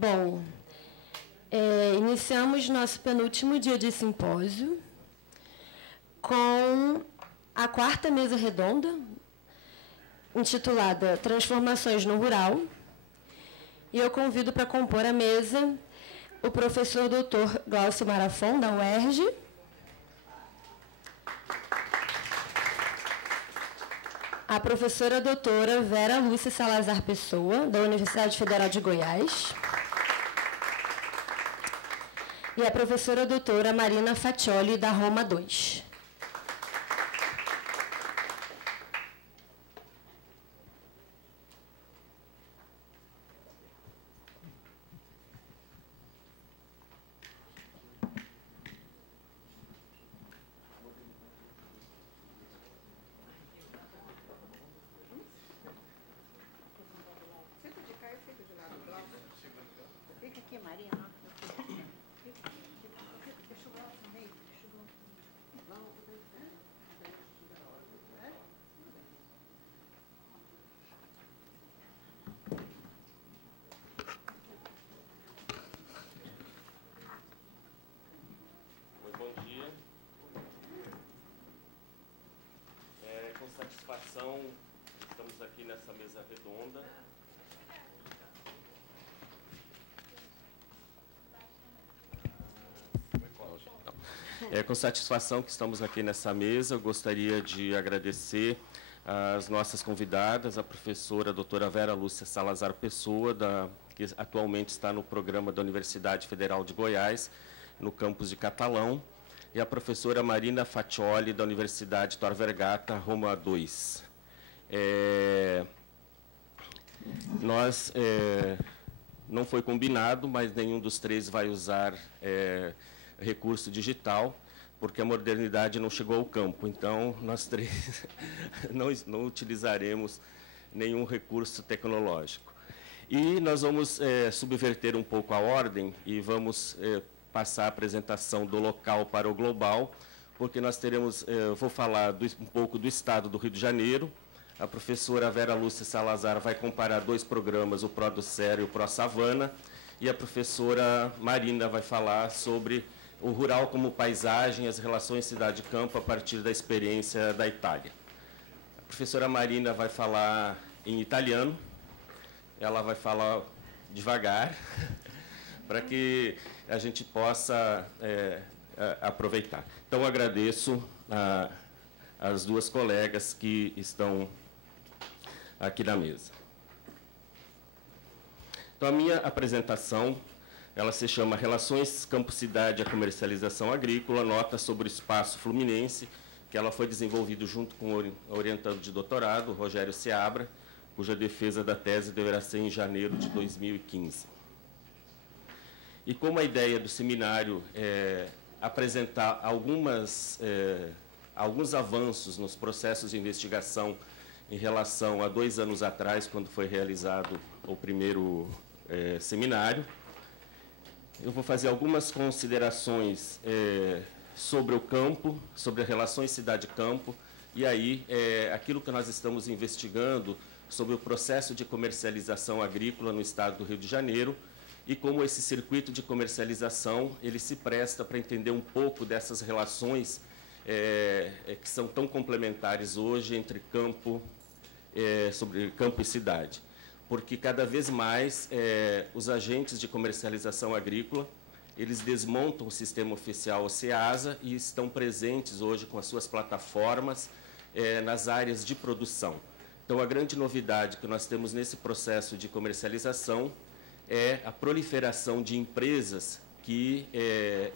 Bom, iniciamos nosso penúltimo dia de simpósio com a quarta mesa redonda, intitulada Transformações no Rural. E eu convido para compor a mesa o professor Dr. Glaucio Marafon, da UERJ, a professora doutora Vera Lúcia Salazar Pessoa, da Universidade Federal de Goiás, e a professora doutora Marina Faccioli, da Roma II. Satisfação, estamos aqui nessa mesa redonda. Com satisfação que estamos aqui nessa mesa, eu gostaria de agradecer as nossas convidadas, a professora doutora Vera Lúcia Salazar Pessoa, que atualmente está no programa da Universidade Federal de Goiás, no campus de Catalão, e a professora Marina Faccioli, da Universidade Tor Vergata, Roma II. Não foi combinado, mas nenhum dos três vai usar recurso digital, porque a modernidade não chegou ao campo. Então, nós três não utilizaremos nenhum recurso tecnológico. E nós vamos subverter um pouco a ordem e vamos passar a apresentação do local para o global, porque nós teremos, vou falar um pouco do estado do Rio de Janeiro. A professora Vera Lúcia Salazar vai comparar dois programas, o ProDucero e o ProSavana, e a professora Marina vai falar sobre o rural como paisagem, as relações cidade-campo a partir da experiência da Itália. A professora Marina vai falar em italiano, ela vai falar devagar, para que a gente possa aproveitar. Então, agradeço as duas colegas que estão aqui na mesa. Então, a minha apresentação, ela se chama Relações Campo-Cidade e a Comercialização Agrícola, nota sobre o espaço fluminense, que ela foi desenvolvida junto com o orientando de doutorado, Rogério Seabra, cuja defesa da tese deverá ser em janeiro de 2015. E como a ideia do seminário é apresentar alguns avanços nos processos de investigação em relação a 2 anos atrás, quando foi realizado o primeiro seminário, eu vou fazer algumas considerações sobre o campo, sobre as relações cidade-campo, e aí aquilo que nós estamos investigando sobre o processo de comercialização agrícola no estado do Rio de Janeiro, e como esse circuito de comercialização ele se presta para entender um pouco dessas relações que são tão complementares hoje entre campo, sobre campo e cidade. Porque cada vez mais os agentes de comercialização agrícola, eles desmontam o sistema oficial o SEASA e estão presentes hoje com as suas plataformas nas áreas de produção. Então, a grande novidade que nós temos nesse processo de comercialização é a proliferação de empresas que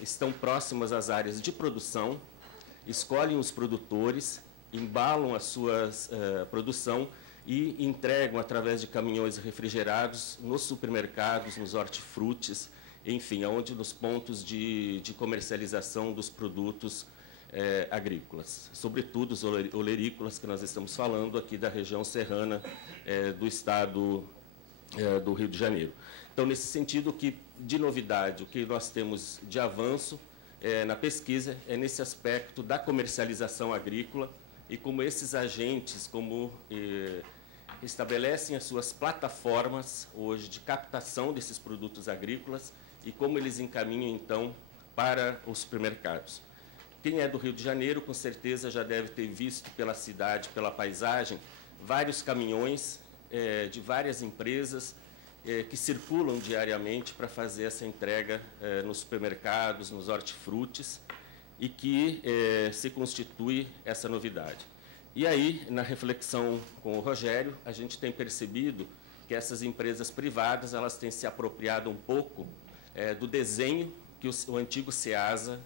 estão próximas às áreas de produção, escolhem os produtores, embalam a sua produção e entregam através de caminhões refrigerados nos supermercados, nos hortifrutis, enfim, onde nos pontos de comercialização dos produtos agrícolas, sobretudo os olerícolas, que nós estamos falando aqui da região serrana do estado do Rio de Janeiro. Então, nesse sentido, de novidade, o que nós temos de avanço na pesquisa é nesse aspecto da comercialização agrícola e como esses agentes, como estabelecem as suas plataformas hoje de captação desses produtos agrícolas e como eles encaminham, então, para os supermercados. Quem é do Rio de Janeiro, com certeza, já deve ter visto pela cidade, pela paisagem, vários caminhões de várias empresas que circulam diariamente para fazer essa entrega nos supermercados, nos hortifrutis, e que se constitui essa novidade. E aí, na reflexão com o Rogério, a gente tem percebido que essas empresas privadas elas têm se apropriado um pouco do desenho que o antigo SEASA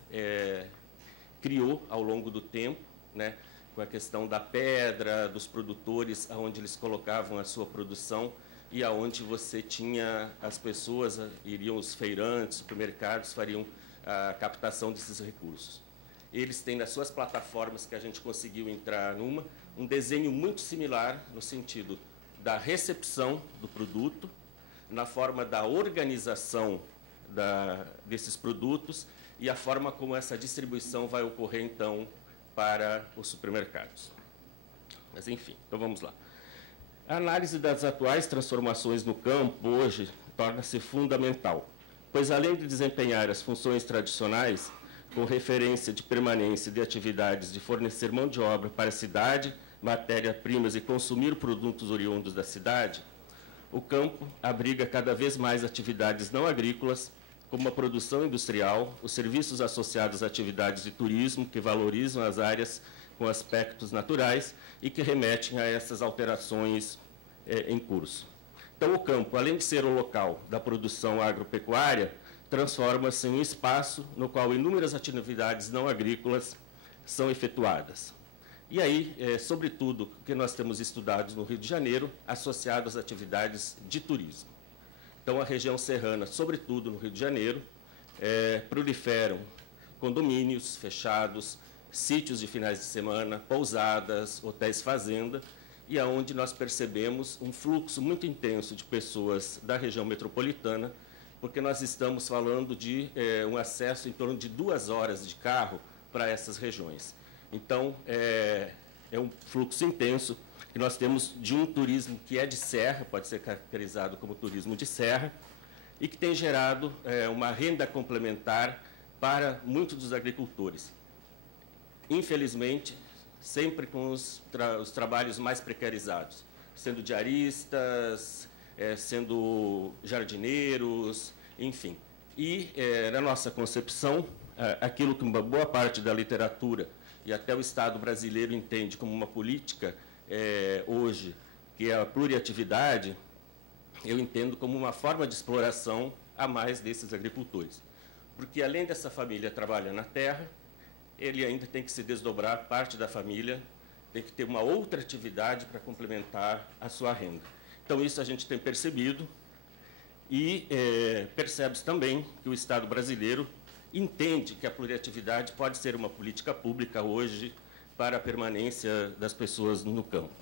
criou ao longo do tempo, né, com a questão da pedra, dos produtores, aonde eles colocavam a sua produção e aonde você tinha as pessoas, iriam os feirantes, supermercados, fariam a captação desses recursos. Eles têm nas suas plataformas, que a gente conseguiu entrar um desenho muito similar no sentido da recepção do produto, na forma da organização desses produtos e a forma como essa distribuição vai ocorrer, então, para os supermercados. Mas, enfim, então vamos lá. A análise das atuais transformações no campo, hoje, torna-se fundamental, pois, além de desempenhar as funções tradicionais, com referência de permanência de atividades de fornecer mão de obra para a cidade, matéria-primas e consumir produtos oriundos da cidade, o campo abriga cada vez mais atividades não agrícolas, como a produção industrial, os serviços associados a atividades de turismo, que valorizam as áreas com aspectos naturais e que remetem a essas alterações em curso. Então, o campo, além de ser o local da produção agropecuária, transforma-se em um espaço no qual inúmeras atividades não agrícolas são efetuadas. E aí, sobretudo, o que nós temos estudado no Rio de Janeiro, associado às atividades de turismo. Então, a região serrana, sobretudo no Rio de Janeiro, proliferam condomínios fechados, sítios de finais de semana, pousadas, hotéis fazenda, e aonde nós percebemos um fluxo muito intenso de pessoas da região metropolitana, porque nós estamos falando de um acesso em torno de 2 horas de carro para essas regiões. Então, é um fluxo intenso que nós temos de um turismo que é de serra, pode ser caracterizado como turismo de serra, e que tem gerado uma renda complementar para muitos dos agricultores. Infelizmente, sempre com os trabalhos mais precarizados, sendo diaristas, sendo jardineiros, enfim. E, na nossa concepção, aquilo que uma boa parte da literatura e até o Estado brasileiro entende como uma política hoje, que é a pluriatividade, eu entendo como uma forma de exploração a mais desses agricultores. Porque, além dessa família trabalhar na terra, ele ainda tem que se desdobrar, parte da família tem que ter uma outra atividade para complementar a sua renda. Então, isso a gente tem percebido e percebe-se também que o Estado brasileiro entende que a pluriatividade pode ser uma política pública hoje para a permanência das pessoas no campo.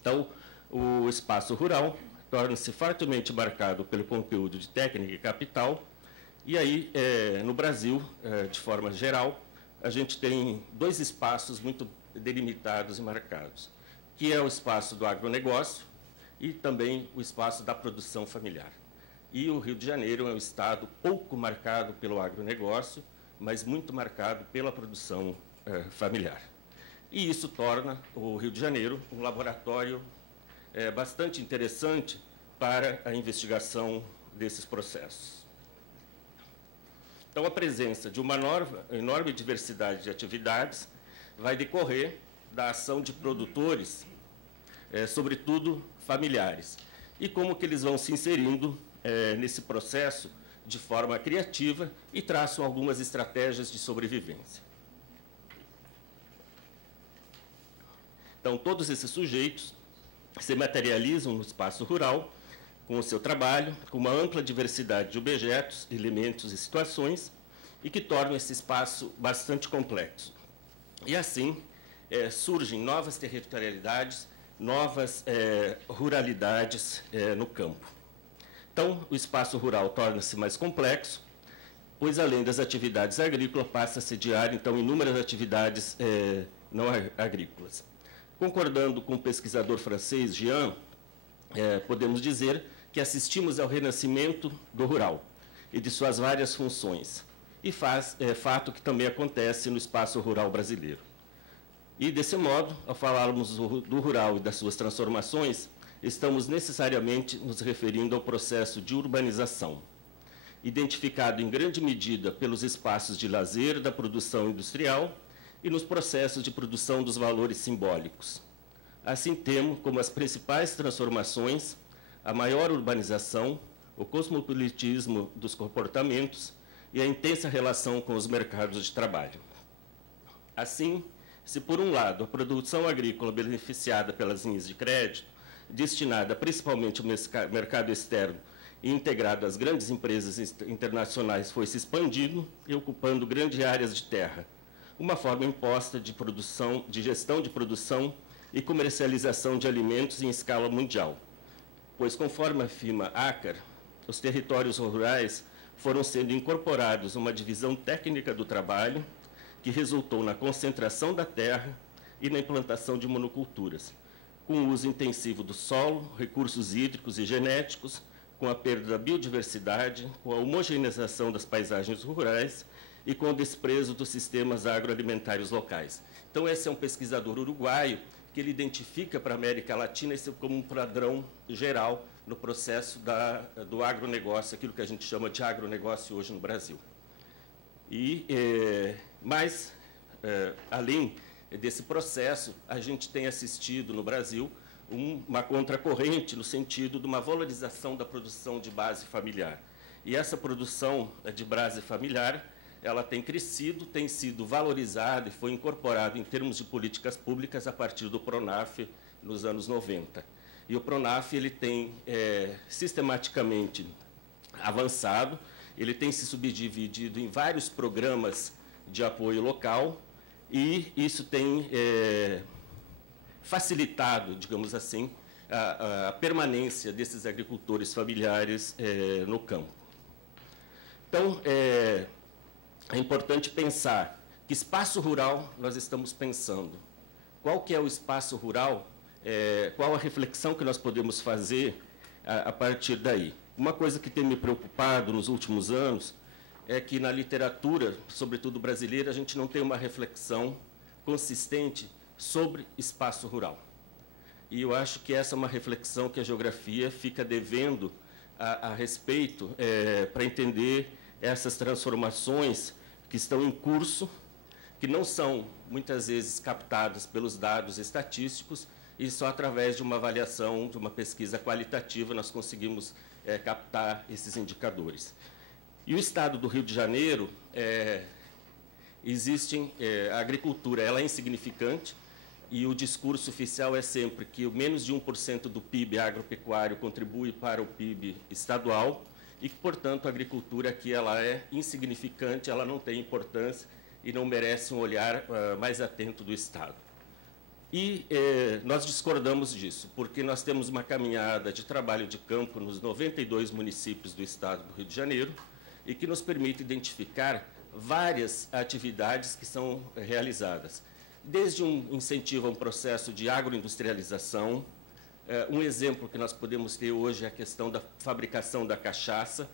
Então, o espaço rural torna-se fortemente marcado pelo conteúdo de técnica e capital, e aí, no Brasil, de forma geral, a gente tem 2 espaços muito delimitados e marcados, que é o espaço do agronegócio e também o espaço da produção familiar. E o Rio de Janeiro é um estado pouco marcado pelo agronegócio, mas muito marcado pela produção familiar. E isso torna o Rio de Janeiro um laboratório bastante interessante para a investigação desses processos. Então, a presença de uma enorme diversidade de atividades vai decorrer da ação de produtores, sobretudo familiares, e como que eles vão se inserindo nesse processo de forma criativa e traçam algumas estratégias de sobrevivência. Então, todos esses sujeitos se materializam no espaço rural, com o seu trabalho, com uma ampla diversidade de objetos, elementos e situações, e que tornam esse espaço bastante complexo. E, assim, surgem novas territorialidades, novas ruralidades no campo. Então, o espaço rural torna-se mais complexo, pois, além das atividades agrícolas, passa a sediar, então, inúmeras atividades não agrícolas. Concordando com o pesquisador francês Jean, podemos dizer que assistimos ao renascimento do rural e de suas várias funções, e fato que também acontece no espaço rural brasileiro. E, desse modo, ao falarmos do rural e das suas transformações, estamos necessariamente nos referindo ao processo de urbanização, identificado em grande medida pelos espaços de lazer da produção industrial e nos processos de produção dos valores simbólicos. Assim temos como as principais transformações a maior urbanização, o cosmopolitismo dos comportamentos e a intensa relação com os mercados de trabalho. Assim, se por um lado a produção agrícola beneficiada pelas linhas de crédito, destinada principalmente ao mercado externo e integrada às grandes empresas internacionais, foi se expandindo e ocupando grandes áreas de terra, uma forma imposta de produção, de gestão de produção e comercialização de alimentos em escala mundial. Pois, conforme afirma Acker, os territórios rurais foram sendo incorporados a uma divisão técnica do trabalho que resultou na concentração da terra e na implantação de monoculturas, com o uso intensivo do solo, recursos hídricos e genéticos, com a perda da biodiversidade, com a homogeneização das paisagens rurais e com o desprezo dos sistemas agroalimentários locais. Então, esse é um pesquisador uruguaio que ele identifica para a América Latina isso como um padrão geral no processo do agronegócio, aquilo que a gente chama de agronegócio hoje no Brasil. Mas, além desse processo, a gente tem assistido no Brasil uma contracorrente no sentido de uma valorização da produção de base familiar. E essa produção de base familiar, ela tem crescido, tem sido valorizada e foi incorporada em termos de políticas públicas a partir do PRONAF nos anos 90. E o PRONAF ele tem sistematicamente avançado, ele tem se subdividido em vários programas de apoio local e isso tem facilitado, digamos assim, a permanência desses agricultores familiares no campo. Então, é importante pensar que espaço rural nós estamos pensando. Qual que é o espaço rural? Qual a reflexão que nós podemos fazer a partir daí? Uma coisa que tem me preocupado nos últimos anos é que na literatura, sobretudo brasileira, a gente não tem uma reflexão consistente sobre espaço rural. E eu acho que essa é uma reflexão que a geografia fica devendo a respeito para entender essas transformações que estão em curso, que não são, muitas vezes, captadas pelos dados estatísticos, e só através de uma avaliação, de uma pesquisa qualitativa, nós conseguimos captar esses indicadores. E o Estado do Rio de Janeiro, a agricultura ela é insignificante, e o discurso oficial é sempre que menos de 1% do PIB agropecuário contribui para o PIB estadual, e que, portanto, a agricultura aqui ela é insignificante, ela não tem importância e não merece um olhar mais atento do Estado. E nós discordamos disso, porque nós temos uma caminhada de trabalho de campo nos 92 municípios do Estado do Rio de Janeiro e que nos permite identificar várias atividades que são realizadas, desde um incentivo a um processo de agroindustrialização. Um exemplo que nós podemos ter hoje é a questão da fabricação da cachaça,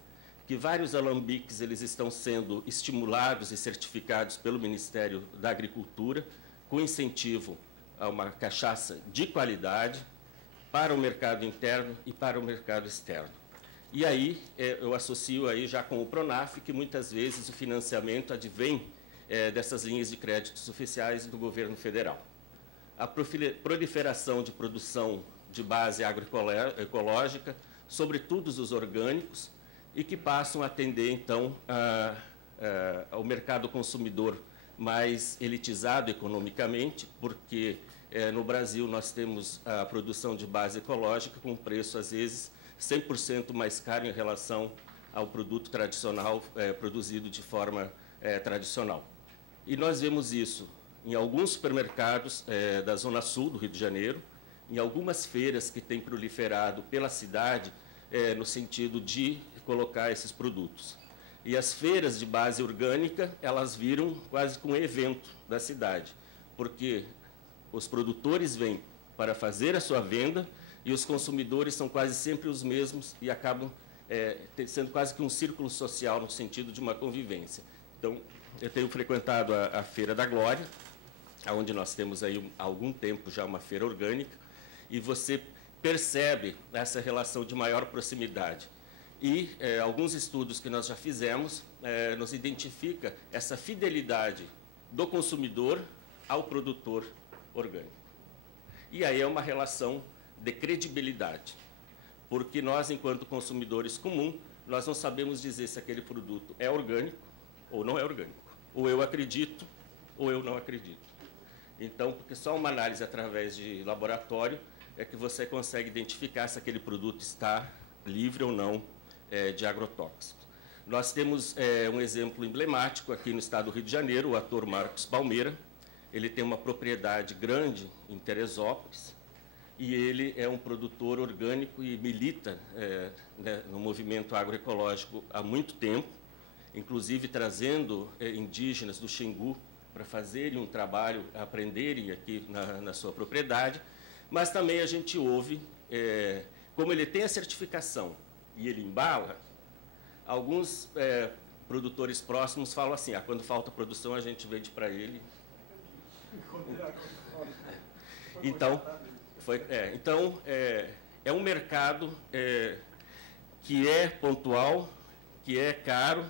que vários alambiques eles estão sendo estimulados e certificados pelo Ministério da Agricultura, com incentivo a uma cachaça de qualidade para o mercado interno e para o mercado externo. E aí eu associo aí já com o PRONAF, que muitas vezes o financiamento advém dessas linhas de créditos oficiais do governo federal. A proliferação de produção de base agroecológica, sobretudo os orgânicos, e que passam a atender, então, ao mercado consumidor mais elitizado economicamente, porque no Brasil nós temos a produção de base ecológica com preço, às vezes, 100% mais caro em relação ao produto tradicional produzido de forma tradicional. E nós vemos isso em alguns supermercados da Zona Sul do Rio de Janeiro, em algumas feiras que têm proliferado pela cidade, no sentido de colocar esses produtos. E as feiras de base orgânica, elas viram quase que um evento da cidade, porque Os produtores vêm para fazer a sua venda e os consumidores são quase sempre os mesmos e acabam sendo quase que um círculo social no sentido de uma convivência. Então, eu tenho frequentado a Feira da Glória, onde nós temos aí há algum tempo já uma feira orgânica, e você percebe essa relação de maior proximidade. E alguns estudos que nós já fizemos nos identifica essa fidelidade do consumidor ao produtor orgânico. E aí é uma relação de credibilidade, porque nós, enquanto consumidores comuns, nós não sabemos dizer se aquele produto é orgânico ou não é orgânico. Ou eu acredito ou eu não acredito. Então, porque só uma análise através de laboratório é que você consegue identificar se aquele produto está livre ou não de agrotóxicos. Nós temos um exemplo emblemático aqui no estado do Rio de Janeiro, o ator Marcos Palmeira. Ele tem uma propriedade grande em Teresópolis e ele é um produtor orgânico e milita no movimento agroecológico há muito tempo, inclusive trazendo indígenas do Xingu para fazerem um trabalho, aprenderem aqui na sua propriedade. Mas também a gente ouve, como ele tem a certificação e ele embala, alguns produtores próximos falam assim, quando falta produção a gente vende para ele. Então, é um mercado que é pontual, que é caro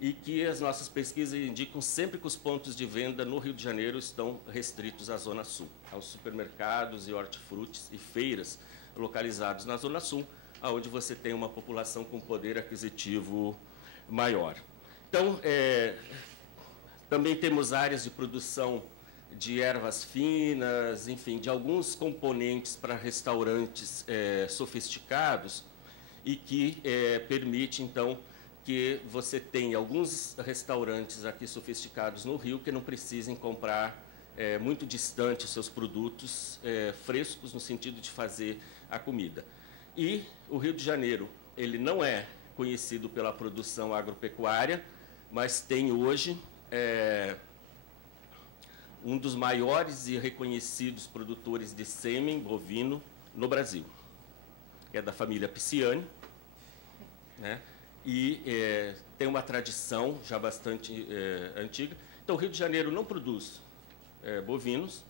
e que as nossas pesquisas indicam sempre que os pontos de venda no Rio de Janeiro estão restritos à Zona Sul, aos supermercados e hortifrutis e feiras localizados na Zona Sul, onde você tem uma população com poder aquisitivo maior. Então, também temos áreas de produção de ervas finas, enfim, de alguns componentes para restaurantes sofisticados e que permite, então, que você tenha alguns restaurantes aqui sofisticados no Rio que não precisem comprar muito distante os seus produtos frescos no sentido de fazer a comida. E o Rio de Janeiro, ele não é conhecido pela produção agropecuária, mas tem hoje um dos maiores e reconhecidos produtores de sêmen bovino no Brasil, que é da família Pisciani, né? E tem uma tradição já bastante antiga. Então, o Rio de Janeiro não produz bovinos,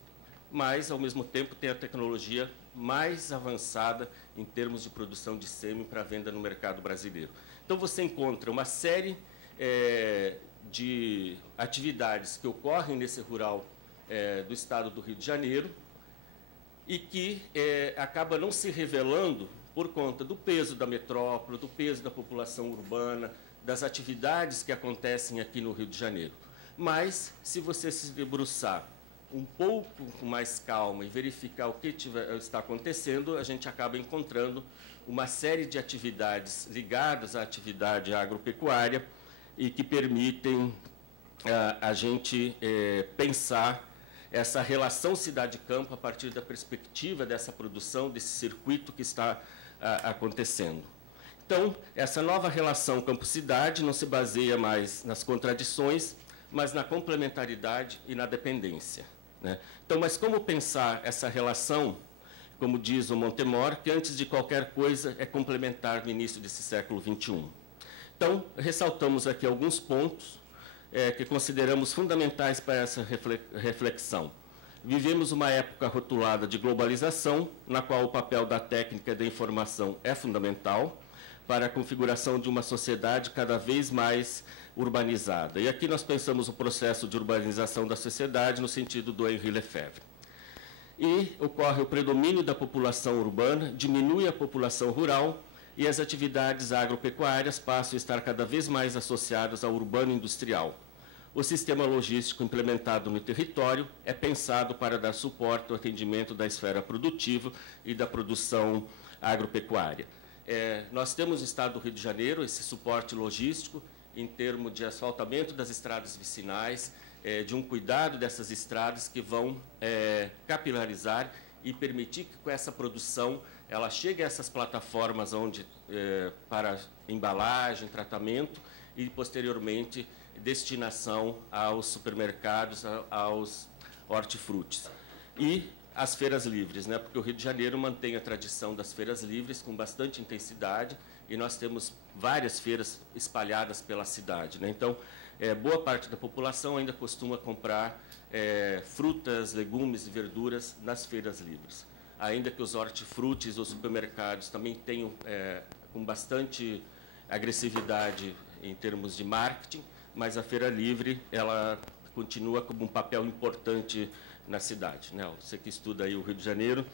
mas, ao mesmo tempo, tem a tecnologia mais avançada em termos de produção de sêmen para venda no mercado brasileiro. Então, você encontra uma série de atividades que ocorrem nesse rural do estado do Rio de Janeiro e que acaba não se revelando por conta do peso da metrópole, do peso da população urbana, das atividades que acontecem aqui no Rio de Janeiro. Mas, se você se debruçar um pouco com mais calma e verificar o que está acontecendo, a gente acaba encontrando uma série de atividades ligadas à atividade agropecuária e que permitem a gente pensar essa relação cidade-campo a partir da perspectiva dessa produção, desse circuito que está acontecendo. Então, essa nova relação campo-cidade não se baseia mais nas contradições, mas na complementaridade e na dependência, né? Então, mas como pensar essa relação, como diz o Montemor, que antes de qualquer coisa é complementar no início desse século XXI. Então, ressaltamos aqui alguns pontos que consideramos fundamentais para essa reflexão. Vivemos uma época rotulada de globalização, na qual o papel da técnica e da informação é fundamental para a configuração de uma sociedade cada vez mais urbanizada. E aqui nós pensamos o processo de urbanização da sociedade no sentido do Henri Lefebvre. E ocorre o predomínio da população urbana, diminui a população rural e as atividades agropecuárias passam a estar cada vez mais associadas ao urbano industrial. O sistema logístico implementado no território é pensado para dar suporte ao atendimento da esfera produtiva e da produção agropecuária. Nós temos no estado do Rio de Janeiro esse suporte logístico em termos de asfaltamento das estradas vicinais, de um cuidado dessas estradas que vão capilarizar e permitir que com essa produção ela chegue a essas plataformas onde, para embalagem, tratamento e, posteriormente, destinação aos supermercados, aos hortifrutis. e as feiras livres, né? Porque o Rio de Janeiro mantém a tradição das feiras livres com bastante intensidade e nós temos várias feiras espalhadas pela cidade, né? Então, boa parte da população ainda costuma comprar frutas, legumes e verduras nas feiras livres. Ainda que os hortifrutis ou supermercados também tenham com bastante agressividade em termos de marketing, mas a feira livre ela continua como um papel importante na cidade, né? Você que estuda aí o Rio de Janeiro,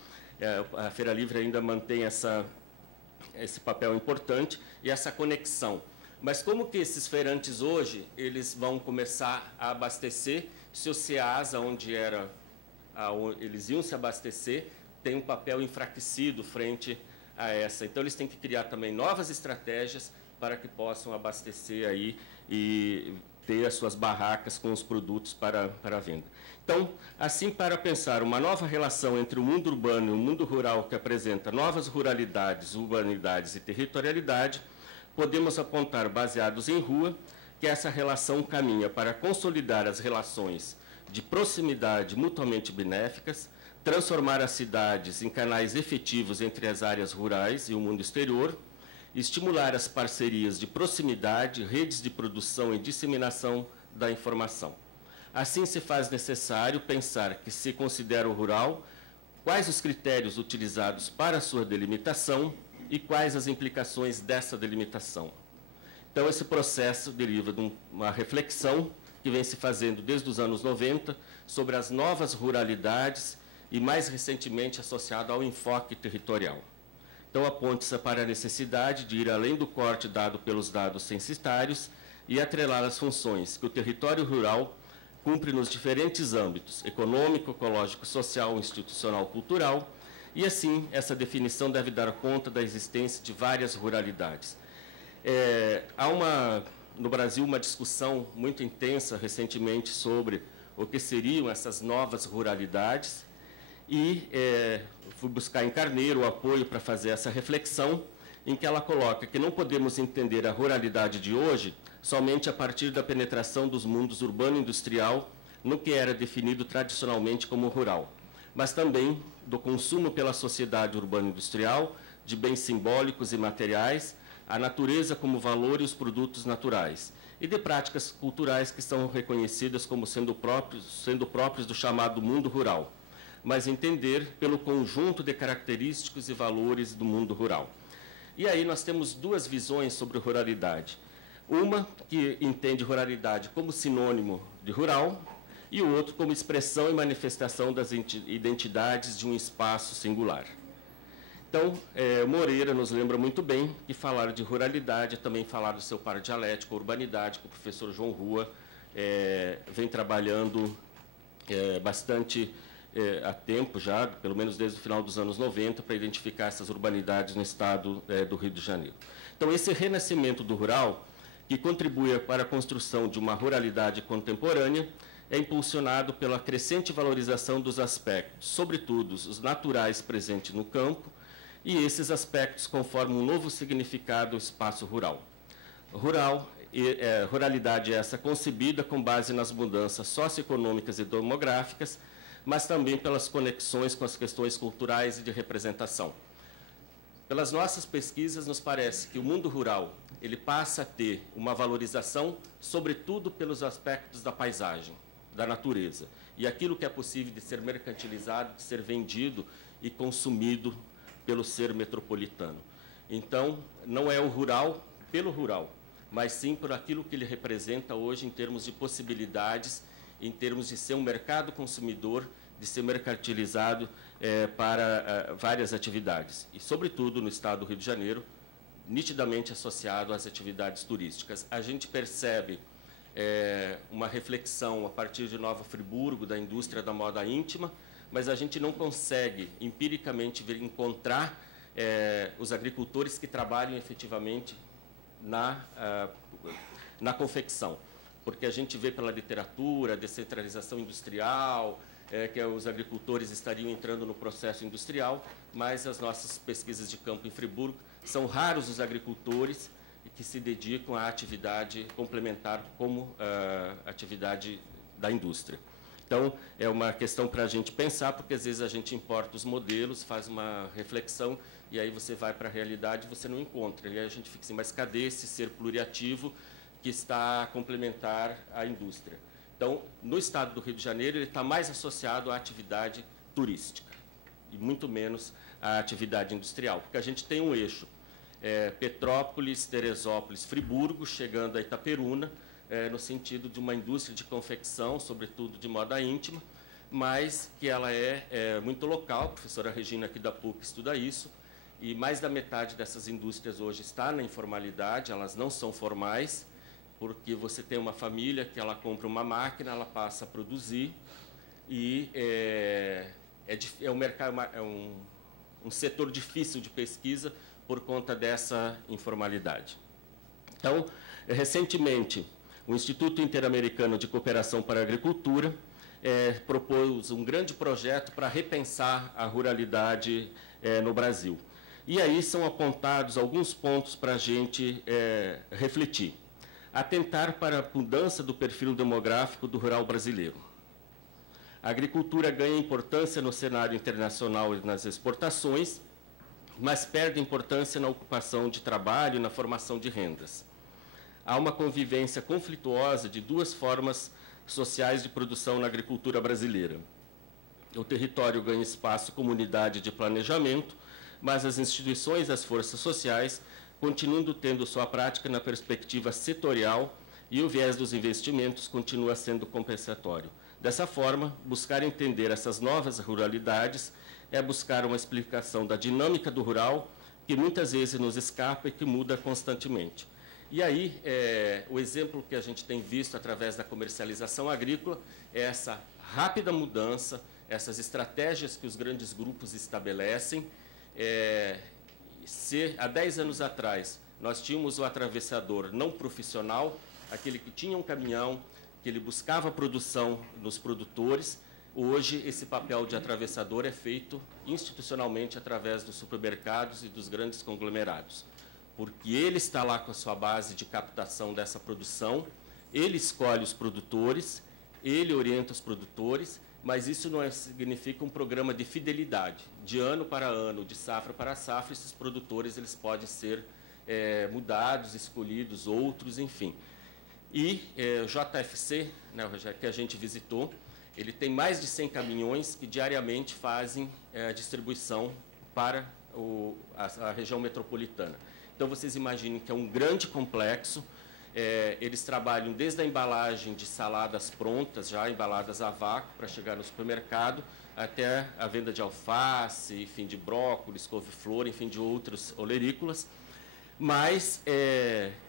a feira livre ainda mantém esse papel importante e essa conexão. Mas como que esses feirantes hoje eles vão começar a abastecer se o Ceasa, onde eles iam se abastecer, tem um papel enfraquecido frente a essa. Então eles têm que criar também novas estratégias para que possam abastecer aí e ter as suas barracas com os produtos para a venda. Então, assim, para pensar uma nova relação entre o mundo urbano e o mundo rural que apresenta novas ruralidades, urbanidades e territorialidade, podemos apontar, baseados em rua, que essa relação caminha para consolidar as relações de proximidade mutuamente benéficas, transformar as cidades em canais efetivos entre as áreas rurais e o mundo exterior, estimular as parcerias de proximidade, redes de produção e disseminação da informação. Assim, se faz necessário pensar que se considera o rural, quais os critérios utilizados para a sua delimitação e quais as implicações dessa delimitação. Então, esse processo deriva de uma reflexão que vem se fazendo desde os anos 90 sobre as novas ruralidades e, mais recentemente, associado ao enfoque territorial. Então, aponta-se para a necessidade de ir além do corte dado pelos dados censitários e atrelar as funções que o território rural cumpre nos diferentes âmbitos, econômico, ecológico, social, institucional, cultural, e, assim, essa definição deve dar conta da existência de várias ruralidades. Há no Brasil uma discussão muito intensa recentemente sobre o que seriam essas novas ruralidades, e fui buscar em Carneiro o apoio para fazer essa reflexão, em que ela coloca que não podemos entender a ruralidade de hoje somente a partir da penetração dos mundos urbano e industrial no que era definido tradicionalmente como rural, mas também do consumo pela sociedade urbano-industrial de bens simbólicos e materiais, a natureza como valor e os produtos naturais, e de práticas culturais que são reconhecidas como sendo próprios do chamado mundo rural, mas entender pelo conjunto de características e valores do mundo rural. E aí nós temos duas visões sobre ruralidade. Uma que entende ruralidade como sinônimo de rural e o outro como expressão e manifestação das identidades de um espaço singular. Então, Moreira nos lembra muito bem que falar de ruralidade é também falar do seu par dialético, a urbanidade, que o professor João Rua vem trabalhando bastante há tempo já, pelo menos desde o final dos anos 90, para identificar essas urbanidades no estado do Rio de Janeiro. Então, esse renascimento do rural, que contribui para a construção de uma ruralidade contemporânea, é impulsionado pela crescente valorização dos aspectos, sobretudo os naturais presentes no campo, e esses aspectos conformam um novo significado ao espaço rural. Ruralidade é essa concebida com base nas mudanças socioeconômicas e demográficas, mas também pelas conexões com as questões culturais e de representação. Pelas nossas pesquisas, nos parece que o mundo rural ele passa a ter uma valorização, sobretudo pelos aspectos da paisagem, da natureza, e aquilo que é possível de ser mercantilizado, de ser vendido e consumido pelo ser metropolitano. Então, não é o rural pelo rural, mas sim por aquilo que ele representa hoje em termos de possibilidades, em termos de ser um mercado consumidor, de ser mercantilizado para várias atividades. E, sobretudo, no estado do Rio de Janeiro, nitidamente associado às atividades turísticas. A gente percebe uma reflexão a partir de Nova Friburgo, da indústria da moda íntima, mas a gente não consegue, empiricamente, encontrar os agricultores que trabalham efetivamente na confecção. Porque a gente vê pela literatura, descentralização industrial, que os agricultores estariam entrando no processo industrial, mas as nossas pesquisas de campo em Friburgo, são raros os agricultores que se dedicam à atividade complementar como atividade da indústria. Então, é uma questão para a gente pensar, porque às vezes a gente importa os modelos, faz uma reflexão, e aí você vai para a realidade e você não encontra. E aí a gente fica assim, mas cadê esse ser pluriativo que está complementar à indústria? Então, no estado do Rio de Janeiro, ele está mais associado à atividade turística, e muito menos à atividade industrial, porque a gente tem um eixo, Petrópolis, Teresópolis, Friburgo, chegando a Itaperuna, no sentido de uma indústria de confecção, sobretudo de moda íntima, mas que ela é muito local. A professora Regina aqui da PUC estuda isso, e mais da metade dessas indústrias hoje está na informalidade, elas não são formais, porque você tem uma família que ela compra uma máquina, ela passa a produzir, e um setor difícil de pesquisa por conta dessa informalidade. Então, recentemente, o Instituto Interamericano de Cooperação para a Agricultura propôs um grande projeto para repensar a ruralidade no Brasil. E aí são apontados alguns pontos para a gente refletir. Atentar para a mudança do perfil demográfico do rural brasileiro. A agricultura ganha importância no cenário internacional e nas exportações, mas perde importância na ocupação de trabalho e na formação de rendas. Há uma convivência conflituosa de duas formas sociais de produção na agricultura brasileira. O território ganha espaço como unidade de planejamento, mas as instituições e as forças sociais continuam tendo sua prática na perspectiva setorial e o viés dos investimentos continua sendo compensatório. Dessa forma, buscar entender essas novas ruralidades é buscar uma explicação da dinâmica do rural, que muitas vezes nos escapa e que muda constantemente. E aí, o exemplo que a gente tem visto através da comercialização agrícola é essa rápida mudança, essas estratégias que os grandes grupos estabelecem. Se há 10 anos atrás nós tínhamos o atravessador não profissional, aquele que tinha um caminhão, que ele buscava produção nos produtores, hoje esse papel de atravessador é feito institucionalmente através dos supermercados e dos grandes conglomerados, porque ele está lá com a sua base de captação dessa produção, ele escolhe os produtores, ele orienta os produtores, mas isso não significa um programa de fidelidade. De ano para ano, de safra para safra, esses produtores eles podem ser mudados, escolhidos, outros, enfim. E o JFC, né, que a gente visitou, ele tem mais de 100 caminhões que diariamente fazem a distribuição para a região metropolitana. Então, vocês imaginem que é um grande complexo. Eles trabalham desde a embalagem de saladas prontas, já embaladas a vácuo, para chegar no supermercado, até a venda de alface, enfim, de brócolis, couve-flor, enfim, de outros olerícolas. Mas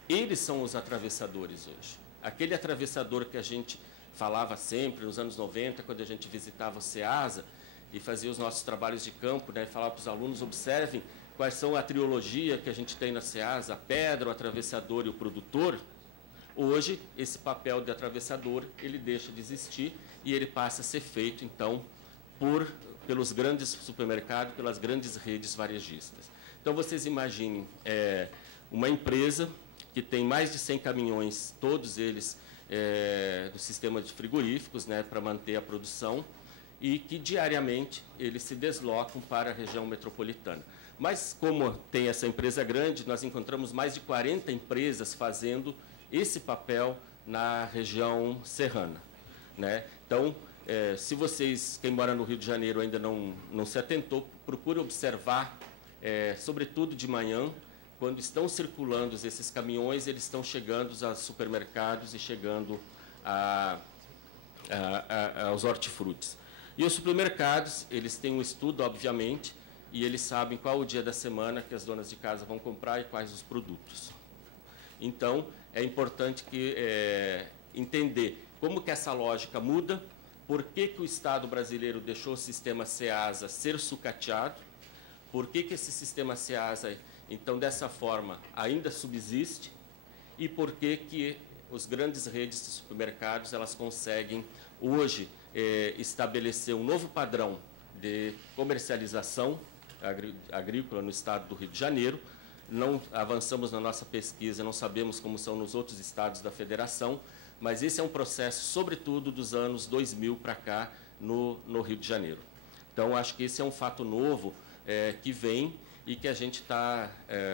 eles são os atravessadores hoje. Aquele atravessador que a gente falava sempre, nos anos 90, quando a gente visitava o SEASA e fazia os nossos trabalhos de campo, né, e falava para os alunos, observem quais são a trilogia que a gente tem na SEASA, a pedra, o atravessador e o produtor. Hoje, esse papel de atravessador, ele deixa de existir e ele passa a ser feito, então, pelos grandes supermercados, pelas grandes redes varejistas. Então, vocês imaginem uma empresa que tem mais de 100 caminhões, todos eles do sistema de frigoríficos, né, para manter a produção, e que diariamente eles se deslocam para a região metropolitana. Mas, como tem essa empresa grande, nós encontramos mais de 40 empresas fazendo esse papel na região serrana, né? Então, se vocês, quem mora no Rio de Janeiro, ainda não se atentou, procure observar, sobretudo de manhã, quando estão circulando esses caminhões, eles estão chegando aos supermercados e chegando aos hortifrutis. E os supermercados, eles têm um estudo, obviamente, e eles sabem qual o dia da semana que as donas de casa vão comprar e quais os produtos. Então, é importante entender como que essa lógica muda, por que o Estado brasileiro deixou o sistema SEASA ser sucateado, por que esse sistema SEASA, então, dessa forma, ainda subsiste, e por que as grandes redes de supermercados elas conseguem, hoje, estabelecer um novo padrão de comercialização agrícola no estado do Rio de Janeiro. Não avançamos na nossa pesquisa, não sabemos como são nos outros estados da federação, mas esse é um processo, sobretudo, dos anos 2000 para cá, no Rio de Janeiro. Então, acho que esse é um fato novo que vem e que a gente está,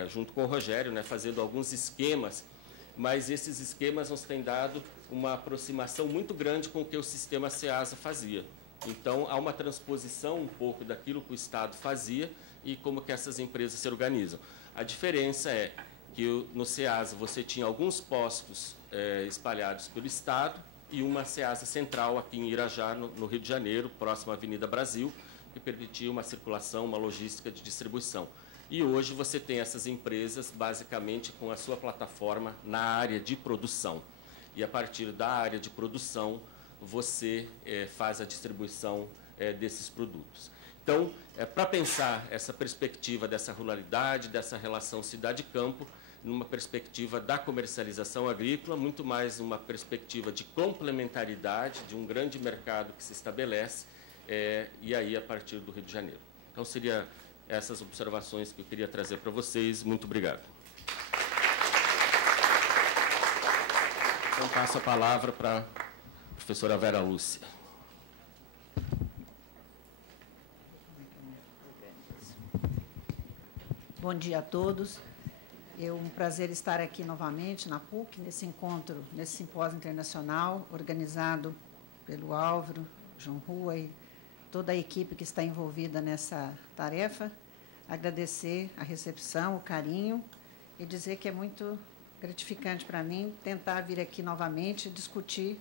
junto com o Rogério, né, fazendo alguns esquemas, mas esses esquemas nos têm dado uma aproximação muito grande com o que o sistema SEASA fazia. Então, há uma transposição um pouco daquilo que o Estado fazia e como que essas empresas se organizam. A diferença é que no SEASA você tinha alguns postos espalhados pelo Estado e uma SEASA central aqui em Irajá, no Rio de Janeiro, próximo à Avenida Brasil, que permitia uma circulação, uma logística de distribuição. E hoje você tem essas empresas, basicamente, com a sua plataforma na área de produção. E, a partir da área de produção, você faz a distribuição desses produtos. Então, para pensar essa perspectiva dessa ruralidade, dessa relação cidade-campo, numa perspectiva da comercialização agrícola, muito mais uma perspectiva de complementaridade, de um grande mercado que se estabelece, e aí a partir do Rio de Janeiro. Então, seria essas observações que eu queria trazer para vocês. Muito obrigado. Então, passo a palavra para a professora Vera Lúcia. Bom dia a todos. É um prazer estar aqui novamente na PUC, nesse encontro, nesse simpósio internacional, organizado pelo Álvaro, João Rua e toda a equipe que está envolvida nessa tarefa. Agradecer a recepção, o carinho, e dizer que é muito gratificante para mim tentar vir aqui novamente discutir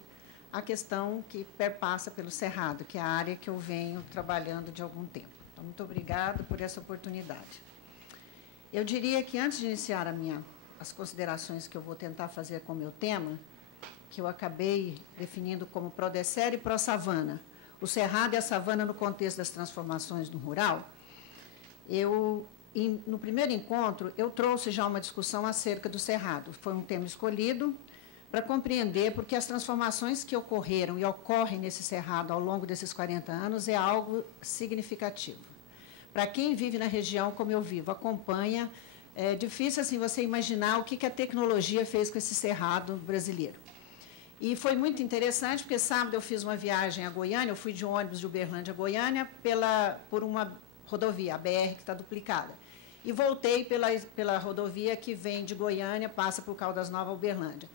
a questão que perpassa pelo Cerrado, que é a área que eu venho trabalhando de algum tempo. Então, muito obrigada por essa oportunidade. Eu diria que, antes de iniciar as considerações que eu vou tentar fazer com o meu tema, que eu acabei definindo como Prodesser e Pró-Savana, o Cerrado e a Savana no contexto das transformações no rural, no primeiro encontro, eu trouxe já uma discussão acerca do Cerrado. Foi um tema escolhido para compreender porque as transformações que ocorreram e ocorrem nesse Cerrado ao longo desses 40 anos é algo significativo. Para quem vive na região como eu vivo, acompanha, é difícil assim, você imaginar o que a tecnologia fez com esse Cerrado brasileiro. E foi muito interessante, porque sábado eu fiz uma viagem a Goiânia, eu fui de ônibus de Uberlândia a Goiânia por uma rodovia, a BR, que está duplicada. E voltei pela rodovia que vem de Goiânia, passa por Caldas Novas, Uberlândia.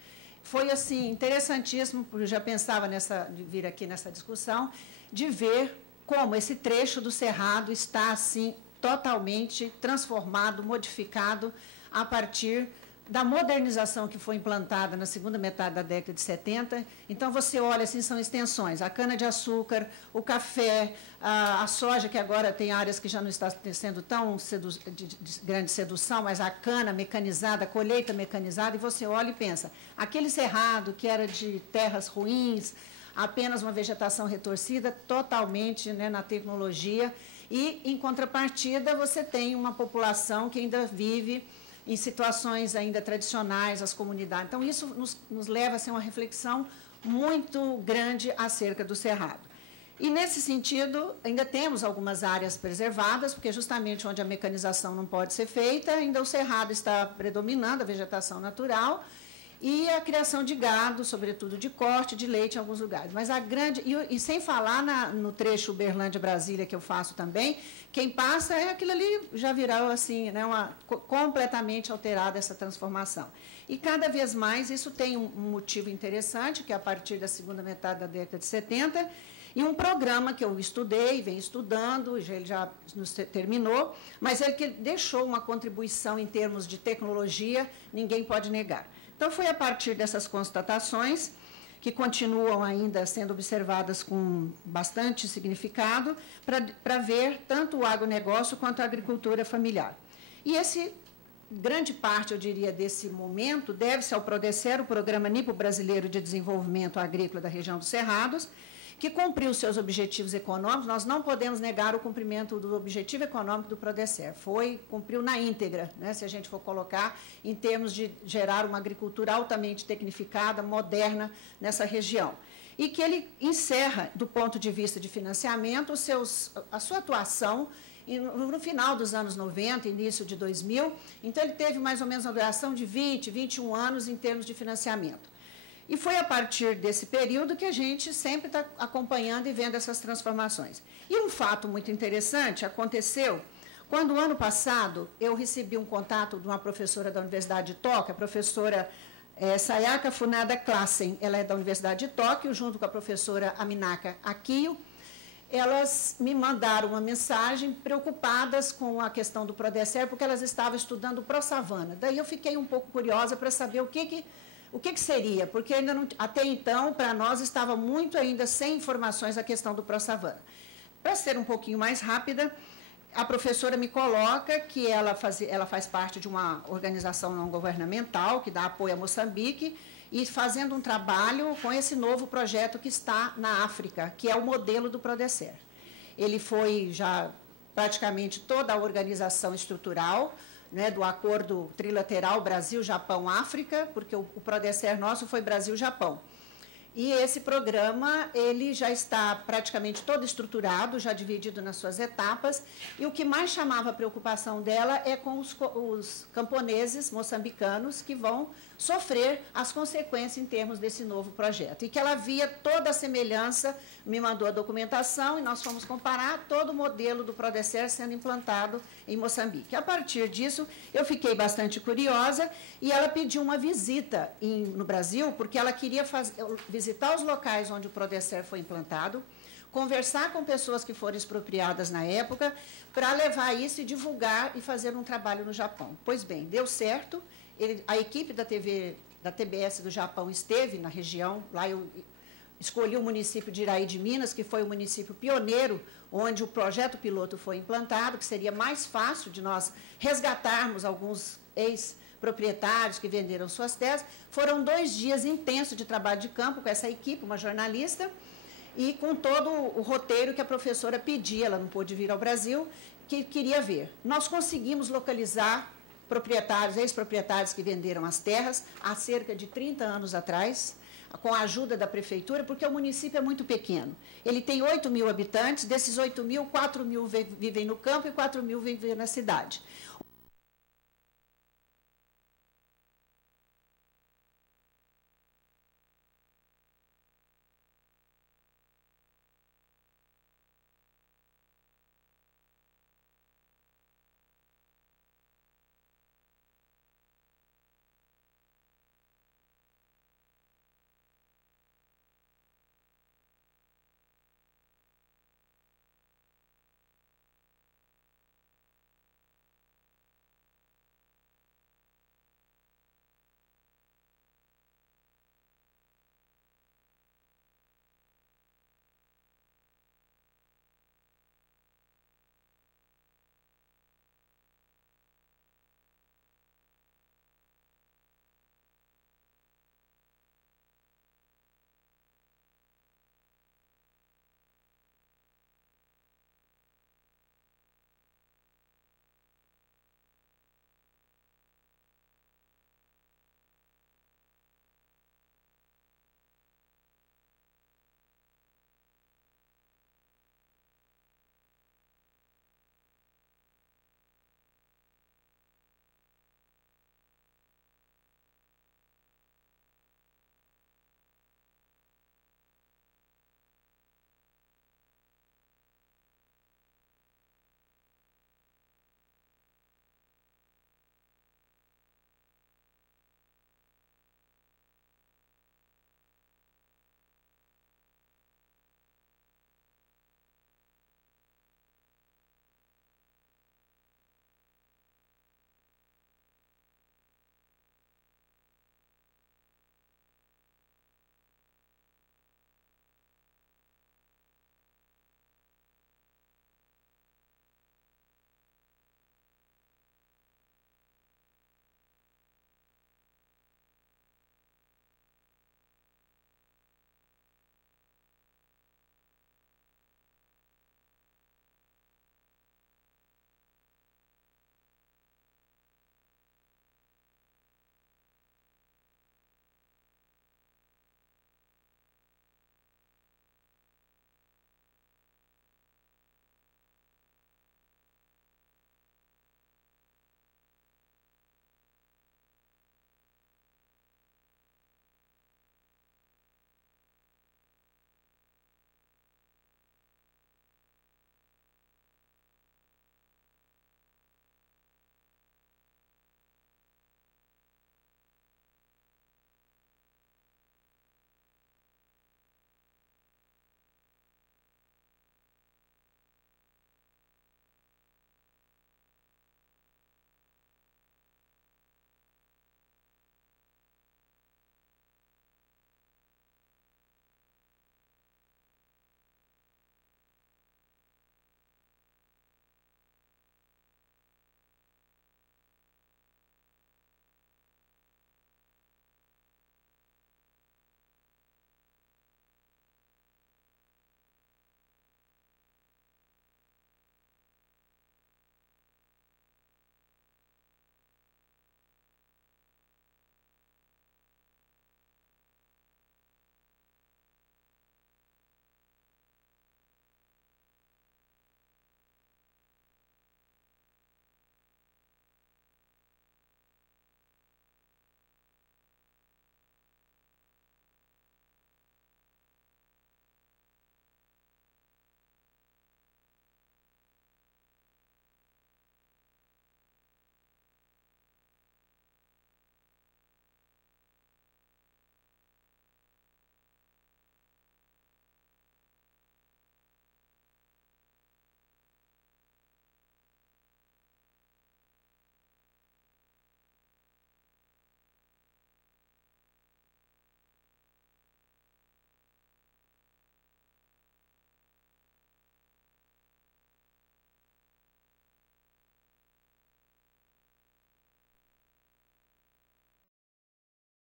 Foi, assim, interessantíssimo, porque eu já pensava de vir aqui nessa discussão, de ver como esse trecho do Cerrado está, assim, totalmente transformado, modificado, a partir da modernização que foi implantada na segunda metade da década de 70. Então, você olha, assim, são extensões, a cana-de-açúcar, o café, a soja, que agora tem áreas que já não está sendo tão de grande sedução, mas a cana mecanizada, a colheita mecanizada, e você olha e pensa, aquele cerrado que era de terras ruins, apenas uma vegetação retorcida, totalmente, né, na tecnologia, e, em contrapartida, você tem uma população que ainda vive em situações ainda tradicionais, as comunidades. Então, isso nos leva a ser uma reflexão muito grande acerca do Cerrado. E, nesse sentido, ainda temos algumas áreas preservadas, porque justamente onde a mecanização não pode ser feita, ainda o Cerrado está predominando, a vegetação natural, e a criação de gado, sobretudo de corte, de leite em alguns lugares. Mas a grande... E sem falar no trecho Uberlândia-Brasília, que eu faço também, quem passa é aquilo ali, já virou assim, né, completamente alterada essa transformação. E cada vez mais isso tem um motivo interessante, que é a partir da segunda metade da década de 70, e um programa que eu estudei, venho estudando, ele já terminou, mas ele que deixou uma contribuição em termos de tecnologia, ninguém pode negar. Então, foi a partir dessas constatações, que continuam ainda sendo observadas com bastante significado, para ver tanto o agronegócio quanto a agricultura familiar. E grande parte, eu diria, desse momento deve-se ao Prodesser, o Programa Nipo Brasileiro de Desenvolvimento Agrícola da região dos Cerrados, que cumpriu seus objetivos econômicos. Nós não podemos negar o cumprimento do objetivo econômico do Prodesser. Cumpriu na íntegra, né, se a gente for colocar, em termos de gerar uma agricultura altamente tecnificada, moderna, nessa região. E que ele encerra, do ponto de vista de financiamento, a sua atuação no final dos anos 90, início de 2000. Então, ele teve mais ou menos uma duração de 20, 21 anos em termos de financiamento. E foi a partir desse período que a gente sempre está acompanhando e vendo essas transformações. E um fato muito interessante aconteceu quando, ano passado, eu recebi um contato de uma professora da Universidade de Tóquio, a professora Sayaka Funada Klassen. Ela é da Universidade de Tóquio, junto com a professora Aminaka Akio. Elas me mandaram uma mensagem preocupadas com a questão do Prodécer, porque elas estavam estudando o ProSavana. Daí eu fiquei um pouco curiosa para saber o que seria, porque ainda não, até então, para nós, estava muito ainda sem informações a questão do ProSavana. Para ser um pouquinho mais rápida, a professora me coloca que ela faz parte de uma organização não governamental que dá apoio a Moçambique e fazendo um trabalho com esse novo projeto que está na África, que é o modelo do Prodécer. Ele foi já praticamente toda a organização estrutural, né, do acordo trilateral Brasil-Japão-África, porque o Prodécer nosso foi Brasil-Japão. E esse programa, ele já está praticamente todo estruturado, já dividido nas suas etapas, e o que mais chamava a preocupação dela é com os camponeses moçambicanos que vão sofrer as consequências em termos desse novo projeto. E que ela via toda a semelhança, me mandou a documentação e nós fomos comparar todo o modelo do Prodécer sendo implantado em Moçambique. A partir disso, eu fiquei bastante curiosa e ela pediu uma visita no Brasil, porque ela queria visitar os locais onde o Prodécer foi implantado, conversar com pessoas que foram expropriadas na época, para levar isso e divulgar e fazer um trabalho no Japão. Pois bem, deu certo. A equipe da TBS do Japão esteve na região, lá eu escolhi o município de Iraí de Minas, que foi o município pioneiro, onde o projeto piloto foi implantado, que seria mais fácil de nós resgatarmos alguns ex-proprietários que venderam suas terras. Foram 2 dias intensos de trabalho de campo com essa equipe, uma jornalista, e com todo o roteiro que a professora pedia, ela não pôde vir ao Brasil, que queria ver. Nós conseguimos localizar proprietários, ex-proprietários que venderam as terras há cerca de 30 anos atrás, com a ajuda da prefeitura, porque o município é muito pequeno. Ele tem 8.000 habitantes, desses 8.000, 4.000 vivem no campo e 4.000 vivem na cidade.